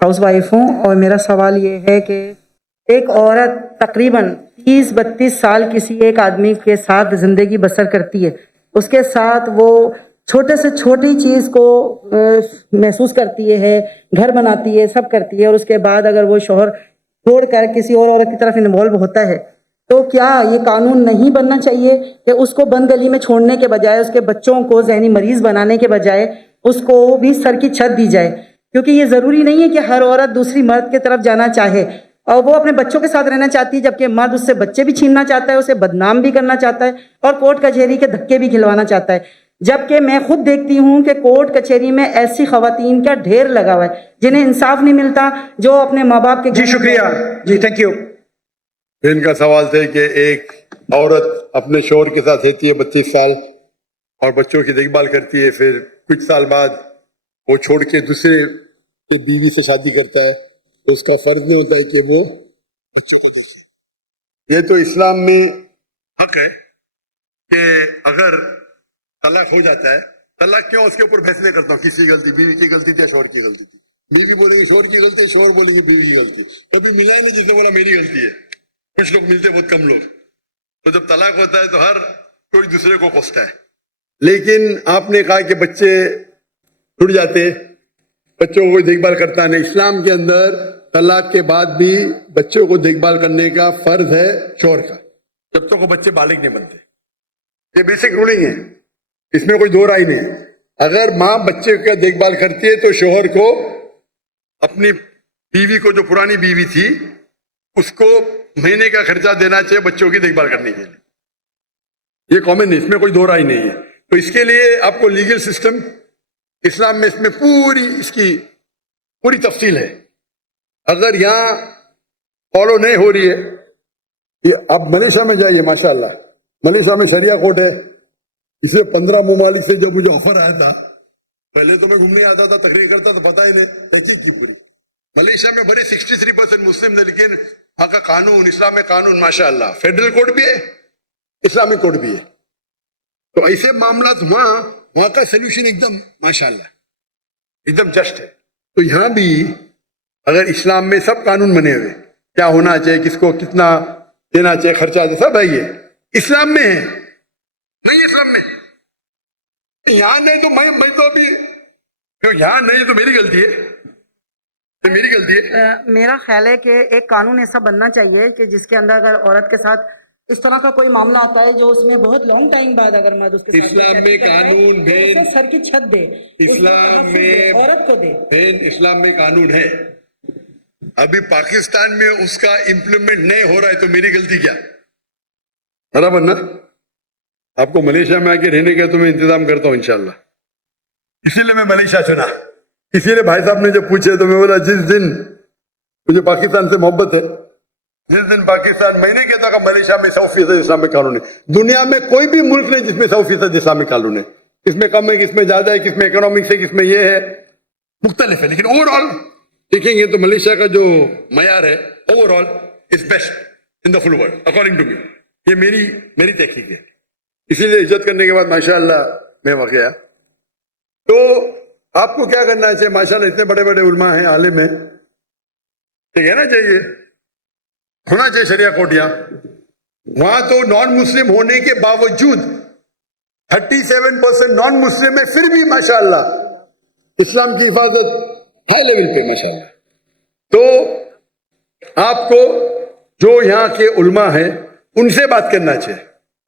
House wife हूँ और मेरा सवाल ये है कि एक औरत तकरीबन 30-32 साल किसी एक आदमी के साथ ज़िंदगी बसर करती है, उसके साथ वो छोटे से छोटी चीज़ को महसूस करती है, घर बनाती है, सब करती है, और उसके बाद अगर वो शौहर छोड़कर किसी और औरत की तरफ इन्वॉल्व होता है तो क्या ये कानून नहीं बनना चाहिए कि उसको बंद गली में छोड़ने के बजाय, उसके बच्चों को जहनी मरीज बनाने के बजाय उसको भी सर की छत दी जाए? क्योंकि ये ज़रूरी नहीं है कि हर औरत दूसरी मर्द की तरफ जाना चाहे, और वो अपने बच्चों के साथ रहना चाहती है, जबकि मर्द उससे बच्चे भी छीनना चाहता है, उसे बदनाम भी करना चाहता है और कोर्ट कचहरी के धक्के भी खिलवाना चाहता है। जबकि मैं खुद देखती हूँ कि कोर्ट कचहरी में ऐसी खवातीन का ढेर लगा हुआ है जिन्हें इंसाफ नहीं मिलता, जो अपने माँ बाप के जी शुक्रिया जी, थैंक यू। इनका सवाल थे कि एक औरत अपने शौहर के साथ रहती है 32 साल और बच्चों की देखभाल करती है, फिर कुछ साल बाद वो छोड़ के दूसरे के बीवी से शादी करता है, तो उसका फर्ज नहीं होता है कि वो बच्चों को देखे। ये तो इस्लाम में हक है कि अगर तलाक हो जाता है, तलाक क्यों, उसके ऊपर फैसले करता हूँ किसकी गलती, बीवी की गलती थी या शौहर की गलती थी। बीवी बोलेगी शौहर की गलती, शौहर बोलेगी बीवी की गलती। कभी मिला नहीं जिसने बोला मेरी गलती है, कुछ लोग मिलते बहुत कम लोग। तो जब तलाक होता है तो हर कोई दूसरे को कोसता है। लेकिन आपने कहा कि बच्चे छूट जाते, बच्चों को देखभाल करता नहीं। इस्लाम के अंदर तलाक के बाद भी बच्चों को देखभाल करने का फर्ज है शौहर का, जब तक वो बच्चे बालिग नहीं बनते। ये बेसिक रूलिंग है, इसमें कोई दो राय नहीं है। अगर माँ बच्चे का देखभाल करती है तो शौहर को अपनी बीवी को, जो पुरानी बीवी थी, उसको महीने का खर्चा देना चाहिए बच्चों की देखभाल करने के लिए। ये कॉमन है, इसमें कोई दो राय नहीं है। तो इसके लिए आपको लीगल सिस्टम इस्लाम में, इसमें पूरी इसकी पूरी तफसील है। अगर यहाँ फॉलो नहीं हो रही है, ये आप मलेशिया में जाइए, माशाल्लाह मलेशिया में शरिया कोर्ट है। इसे 15 ममालिक से जब मुझे ऑफर आया था, पहले तो मैं घूमने आता था, तकरीर करता तो पता ही नहीं तहकीक की पूरी। मलेशिया में बड़े 63% मुस्लिम है, लेकिन वहां का कानून, इस्लामिक कानून माशाअल्लाह, फेडरल कोर्ट भी है, इस्लामिक कोर्ट भी है। तो ऐसे मामला वहां का सोल्यूशन एकदम माशाअल्लाह एकदम जस्ट है। तो यहाँ भी अगर इस्लाम में सब कानून बने हुए, क्या होना चाहिए, किसको कितना देना चाहिए, खर्चा सब है, ये इस्लाम में है। नहीं इस्लाम में यहाँ नहीं, तो मैं तो अभी यहाँ नहीं तो मेरी गलती है, तो मेरी गलती है। मेरा ख्याल है कि एक कानून ऐसा बनना चाहिए कि जिसके अंदर अगर औरत के साथ इस तरह का कोई मामला आता है जो उसमें बहुत लॉन्ग टाइम बाद अगर मर्द उसके साथ इस्लाम में कानून उसे सर की छत दे, इस्लाम में औरत को दे। इस्लाम में कानून है, अभी पाकिस्तान में उसका इम्प्लीमेंट नहीं हो रहा है, तो मेरी गलती क्या? बराबर ना? आपको मलेशिया में आके रहने का तो मैं इंतजाम करता हूँ इंशाल्लाह, इसीलिए मैं मलेशिया चुना। इसीलिए भाई साहब ने जब पूछे तो मैं बोला जिस दिन मुझे पाकिस्तान से मोहब्बत है, जिस दिन पाकिस्तान, मैंने कहता कि मलेशिया में 100% इस्लामिक कानून है। दुनिया में कोई भी मुल्क नहीं जिसमें 100% इस्लामिक कानून है, किसमें कम है, किसमें ज्यादा है, किसमें इकोनॉमिक्स है, किसमें ये है, मुख्तलिफ है। लेकिन ओवरऑल देखेंगे तो मलेशिया का जो मयार है overall is best in the full world according to me. ये मेरी तहकीक है। इसीलिए इज्जत करने के बाद माशाअल्लाह मैं वहां गया। तो आपको क्या करना चाहिए? माशाअल्लाह इतने बड़े बड़े उलमा हैं, आलिम हैं, तो कहना चाहिए, होना चाहिए शरिया कोर्ट यहाँ। वहां तो नॉन मुस्लिम होने के बावजूद 37% नॉन मुस्लिम है, फिर भी माशाअल्लाह इस्लाम की हिफाजत हाई लेवल पे माशाअल्लाह। तो आपको जो यहाँ के उलमा है उनसे बात करना चाहिए,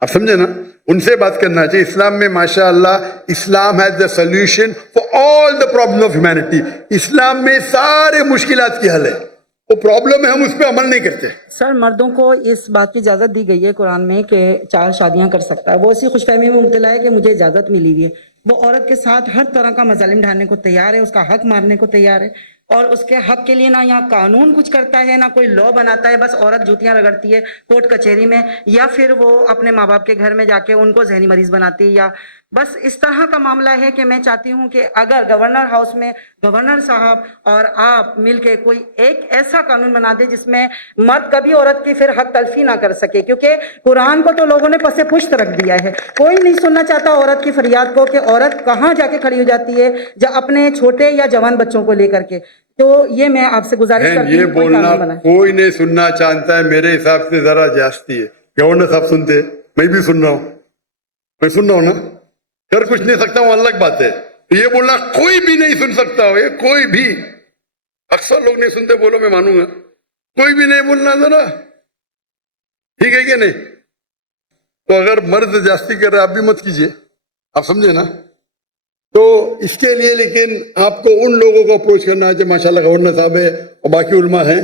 आप समझे ना, उनसे बात करना चाहिए। इस्लाम में माशाअल्लाह, Islam has the solution for all the problem of humanity. इस्लाम में सारे मुश्किलात की हल है, वो प्रॉब्लम है हम उस पर अमल नहीं करते। सर, मर्दों को इस बात की इजाज़त दी गई है कुरान में कि 4 शादियां कर सकता है। वो इसी खुशफहमी में मुब्तला है कि मुझे इजाज़त मिली हुई है। वो औरत के साथ हर तरह का मजालिम ढालने को तैयार है, उसका हक मारने को तैयार है, और उसके हक के लिए ना यहाँ कानून कुछ करता है, ना कोई लॉ बनाता है। बस औरत जूतियां रगड़ती है कोर्ट कचहरी में, या फिर वो अपने माँ बाप के घर में जाके उनको जहनी मरीज बनाती है, या बस इस तरह का मामला है कि मैं चाहती हूँ कि अगर गवर्नर हाउस में गवर्नर साहब और आप मिलके कोई एक ऐसा कानून बना दे जिसमें मर्द कभी औरत की फिर हक तलफी ना कर सके, क्योंकि कुरान को तो लोगों ने पसे पुश्त रख दिया है। कोई नहीं सुनना चाहता औरत की फरियाद को कि औरत कहाँ जाके खड़ी हो जाती है, जब अपने छोटे या जवान बच्चों को लेकर के। तो ये मैं आपसे गुजारिश बहन, करती ये हूँ कोई बोलना कानून बनाए। कोई नहीं सुनना चाहता है, मेरे हिसाब से जरा जास्ती है। गवर्नर साहब सुनते, मैं भी सुन रहा हूँ, मैं सुन रहा हूँ ना, कर कुछ नहीं सकता हूँ, अलग बात है। तो ये बोलना कोई भी नहीं सुन सकता हो, ये कोई भी, अक्सर लोग नहीं सुनते, बोलो मैं मानूंगा, कोई भी नहीं बोलना जरा, ठीक है कि नहीं? तो अगर मर्द जास्ती कर रहे आप भी मत कीजिए, आप समझे ना? तो इसके लिए लेकिन आपको उन लोगों को अप्रोच करना है जो माशाल्लाह गवर्नर साहब है और बाकी उलमा हैं,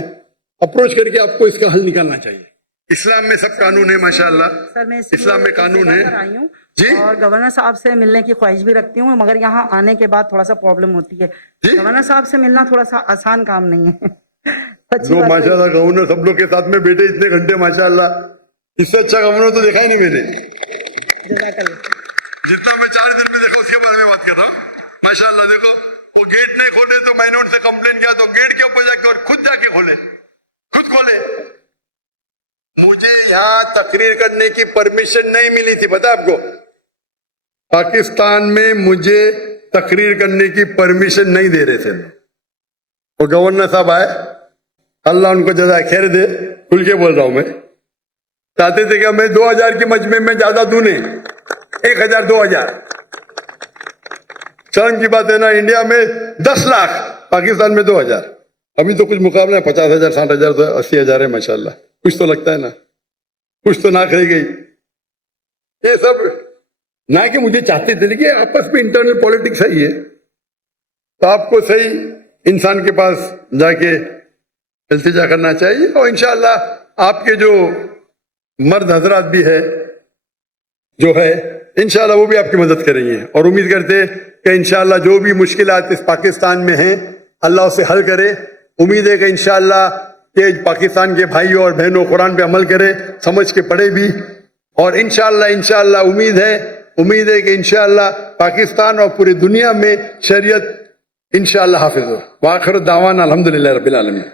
अप्रोच करके आपको इसका हल निकालना चाहिए। इस्लाम में सब कानून है माशाल्लाह, सर मैं इस्लाम में कानून है आई हूँ जी। और गवर्नर साहब से मिलने की ख्वाहिश भी रखती हूँ, मगर यहाँ आने के बाद थोड़ा सा प्रॉब्लम होती है। जी? गवर्नर साहब से मिलना थोड़ा सा आसान काम नहीं है। अच्छी जो बात है। माशाल्लाह गवर्नर सब लोग के साथ में बैठे इतने घंटे, माशाल्लाह, इससे अच्छा गवर्नर तो देखा ही नहीं मैंने। जज़ाकल्लाह। जितना मैं 4 दिन में देखा उसके बारे में बात कर रहा हूँ। माशाल्लाह देखो, वो गेट नहीं खोले तो मैंने उनसे कंप्लेन किया, तो गेट के ऊपर जाके और खुद जाके खोले, खुद खोले। मुझे यहाँ तकरीर करने की परमिशन नहीं मिली थी, पता आपको? पाकिस्तान में मुझे तकरीर करने की परमिशन नहीं दे रहे थे। वो गवर्नर साहब आए, अल्लाह उनको जज़ा खैर दे, खुल के बोल रहा हूं मैं, चाहते थे कि मैं 2000 के मजमे में ज्यादा दूं नहीं, 1000 2000, शर्म की बात है ना, इंडिया में 10 लाख, पाकिस्तान में 2000। अभी तो कुछ मुकाबला है, 50,000 60,000 तो 80,000 है माशाल्लाह, कुछ तो लगता है ना, कुछ तो नाक रह गई। ये सब ना कि मुझे चाहते थे, लेकिन आपस में इंटरनल पॉलिटिक्स है ये, तो आपको सही इंसान के पास जाके इल्तिजा करना चाहिए, और इंशाअल्लाह आपके जो मर्द हजरात भी है जो है, इंशाअल्लाह वो भी आपकी मदद करेंगे, और उम्मीद करते हैं कि इंशाअल्लाह जो भी मुश्किलात इस पाकिस्तान में हैं अल्लाह उसे हल करे। उम्मीद है कि इंशाअल्लाह कि पाकिस्तान के भाइयों और बहनों कुरान पे अमल करे, समझ के पढ़े भी, और इंशाअल्लाह उम्मीद है कि इंशाअल्लाह पाकिस्तान और पूरी दुनिया में शरीयत इंशाअल्लाह हाफिज हो। वाखिर दावाना अल्हम्दुलिल्लाह रब्बिल आलमीन।